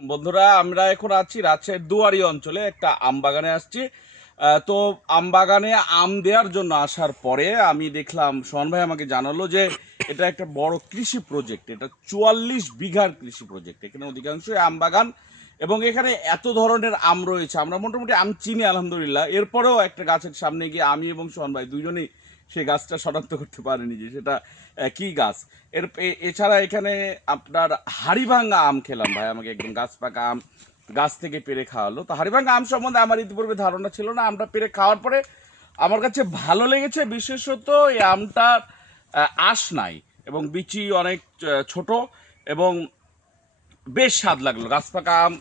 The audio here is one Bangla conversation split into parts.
বন্ধুরা, আমরা এখন আছি রাজশাহীর দুয়ারি অঞ্চলে একটা আম বাগানে আসছি। তো আম বাগানে আম দেওয়ার জন্য আসার পরে আমি দেখলাম সোহান ভাই আমাকে জানালো যে এটা একটা বড় কৃষি প্রজেক্ট, এটা 44 বিঘার কৃষি প্রজেক্ট। এখানে অধিকাংশই আম বাগান এবং এখানে এত ধরনের আম রয়েছে, আমরা মোটামুটি আম চিনি আলহামদুলিল্লাহ। এরপরেও একটা গাছের সামনে গিয়ে আমি এবং সোহান ভাই দুজনেই সেই গাছটা শনাক্ত করতে পারিনি যে সেটা কি গাছ। এছাড়া এখানে আপনার হাড়িভাঙ্গা আম খেলাম, ভাই আমাকে একদম গাছ পাকা আম গাছ থেকে পেরে খাওয়ালো। তো হাড়িভাঙ্গা আম সম্বন্ধে আমার ইতিপূর্বে ধারণা ছিল না। আমটা পেরে খাওয়ার পরে আমার কাছে ভালো লেগেছে, বিশেষত এই আমটার আঁশ নাই এবং বিচি অনেক ছোট এবং বেশ স্বাদ লাগলো। গাছ পাকা আম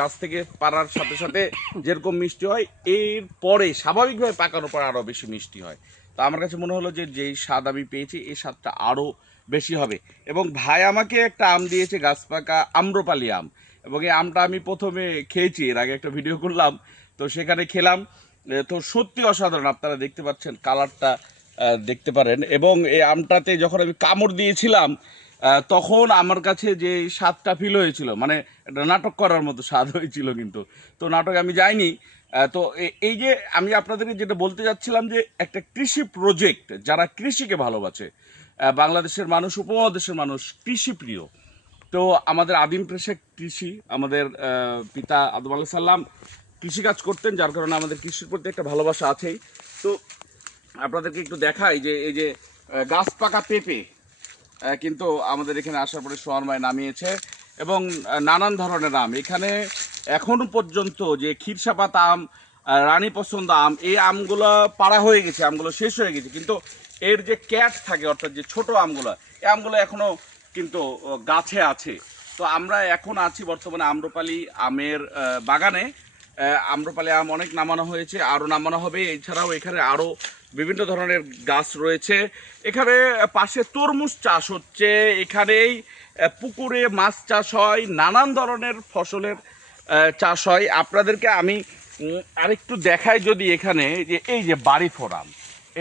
গাছ থেকে পাড়ার সাথে সাথে যেরকম মিষ্টি হয়, এর পরে স্বাভাবিকভাবে পাকানোর পর আরও বেশি মিষ্টি হয়। তো আমার কাছে মনে হলো যে যেই স্বাদ আমি পেয়েছি এই স্বাদটা আরও বেশি হবে। এবং ভাই আমাকে একটা আম দিয়েছে, গাছ পাকা আম্রপালি আম, এবং এই আমটা আমি প্রথমে খেয়েছি, এর আগে একটা ভিডিও করলাম, তো সেখানে খেলাম। তো সত্যি অসাধারণ, আপনারা দেখতে পাচ্ছেন কালারটা, দেখতে পারেন। এবং এই আমটাতে যখন আমি কামড় দিয়েছিলাম তখন আমার কাছে যে স্বাদটা ফিল হয়েছিল, মানে একটা নাটক করার মতো স্বাদ হয়েছিল। কিন্তু তো নাটক আমি যাইনি। তো এই যে আমি আপনাদেরকে যেটা বলতে যাচ্ছিলাম যে একটা কৃষি প্রজেক্ট, যারা কৃষিকে ভালোবাসে, বাংলাদেশের মানুষ, উপমহাদেশের মানুষ কৃষি প্রিয়। তো আমাদের আদিম পেশা কৃষি, আমাদের পিতা আদম আলাইহিস সালাম কৃষিকাজ করতেন, যার কারণে আমাদের কৃষির প্রতি একটা ভালোবাসা আছেই। তো আপনাদেরকে একটু দেখাই যে এই যে গাছ পাকা পেঁপে কিন্তু আমাদের এখানে আসার পরে সোহান ভাই নামিয়েছে, এবং নানান ধরনের আম এখানে এখনো পর্যন্ত, যে ক্ষীরসাপাত আম, রানী পছন্দ আম, এই আমগুলো পাড়া হয়ে গেছে, আমগুলো শেষ হয়ে গেছে, কিন্তু এর যে ক্যাট থাকে, অর্থাৎ যে ছোট আমগুলো, এই আমগুলো এখনো কিন্তু গাছে আছে। তো আমরা এখন আছি বর্তমানে আম্রপালি আমের বাগানে। আম্রপালি আম অনেক নামানো হয়েছে, আরও নামানো হবে। এছাড়াও এখানে আরও বিভিন্ন ধরনের গাছ রয়েছে। এখানে পাশে তরমুজ চাষ হচ্ছে, এখানেই পুকুরে মাছ চাষ হয়, নানান ধরনের ফসলের চাষ হয়। আপনাদেরকে আমি আরেকটু দেখাই যদি, এখানে যে এই যে বাড়িফোর আম,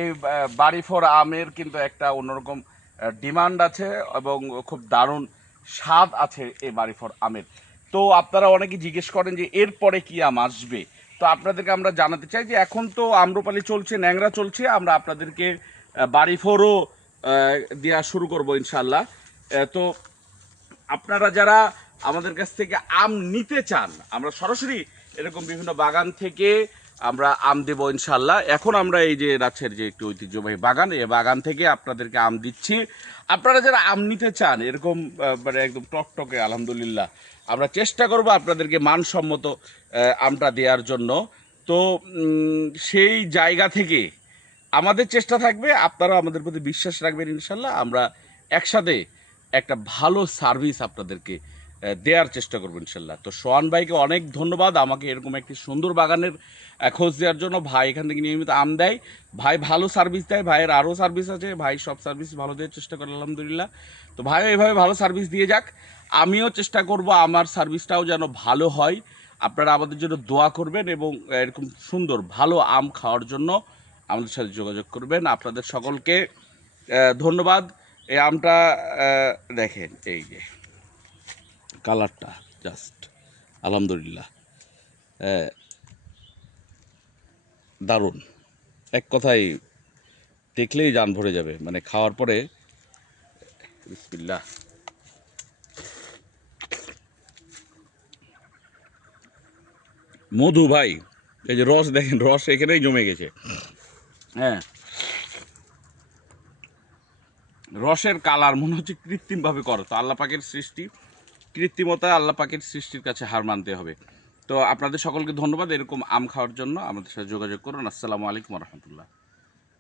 এই বাড়িফোর আমের কিন্তু একটা অন্যরকম ডিমান্ড আছে এবং খুব দারুণ স্বাদ আছে এই বাড়িফোর আমের। তো আপনারা অনেকে জিজ্ঞেস করেন যে এরপরে কি আম আসবে। তো আপনাদেরকে আমরা জানাতে চাই যে এখন তো আম্রপালি চলছে, ন্যাংরা চলছে, আমরা আপনাদেরকে বাড়িফোরও দেওয়া শুরু করবো ইনশাল্লাহ। তো আপনারা যারা আমাদের কাছ থেকে আম নিতে চান, আমরা সরাসরি এরকম বিভিন্ন বাগান থেকে আমরা আম দেবো ইনশাল্লাহ। এখন আমরা এই যে রাজশাহীর যে একটি ঐতিহ্যবাহী বাগান, এই বাগান থেকে আপনাদেরকে আম দিচ্ছি। আপনারা যারা আম নিতে চান এরকম মানে একদম টকটকে, আলহামদুলিল্লাহ আমরা চেষ্টা করব আপনাদেরকে মানসম্মত আমটা দেওয়ার জন্য। তো সেই জায়গা থেকে আমাদের চেষ্টা থাকবে, আপনারা আমাদের প্রতি বিশ্বাস রাখবেন, ইনশাল্লাহ আমরা একসাথে একটা ভালো সার্ভিস আপনাদেরকে দেওয়ার চেষ্টা করবো ইনশাল্লাহ। তো সোহান ভাইকে অনেক ধন্যবাদ আমাকে এরকম একটি সুন্দর বাগানের খোঁজ দেওয়ার জন্য। ভাই এখান থেকে নিয়মিত আম দেয়, ভাই ভালো সার্ভিস দেয়, ভাইয়ের আরও সার্ভিস আছে, ভাই সব সার্ভিস ভালো দেওয়ার চেষ্টা করে আলহামদুলিল্লাহ। তো ভাইও এভাবে ভালো সার্ভিস দিয়ে যাক, আমিও চেষ্টা করব আমার সার্ভিসটাও যেন ভালো হয়। আপনারা আমাদের জন্য দোয়া করবেন এবং এরকম সুন্দর ভালো আম খাওয়ার জন্য আমাদের সাথে যোগাযোগ করবেন। আপনাদের সকলকে ধন্যবাদ। এই আমটা দেখেন, এই যে কালারটা জাস্ট আলহামদুলিল্লাহ দারুণ, এক কথায় দেখলেই জান ভরে যাবে, মানে খাওয়ার পরে। বিসমিল্লাহ। মধু ভাই, এই যে রস দেখেন, রস এখানেই জমে গেছে। হ্যাঁ, রসের কালার মনে হচ্ছে কৃত্রিমভাবে করো। তো আল্লাহ পাকের সৃষ্টি, কৃত্রিমতা আল্লাহ পাকের সৃষ্টির কাছে হার মানতে হবে। তো আপনাদের সকলকে ধন্যবাদ এরকম আম খাওয়ার জন্য। আমাদের সাথে যোগাযোগ করুন। আসসালামু আলাইকুম রহমতুল্লাহ।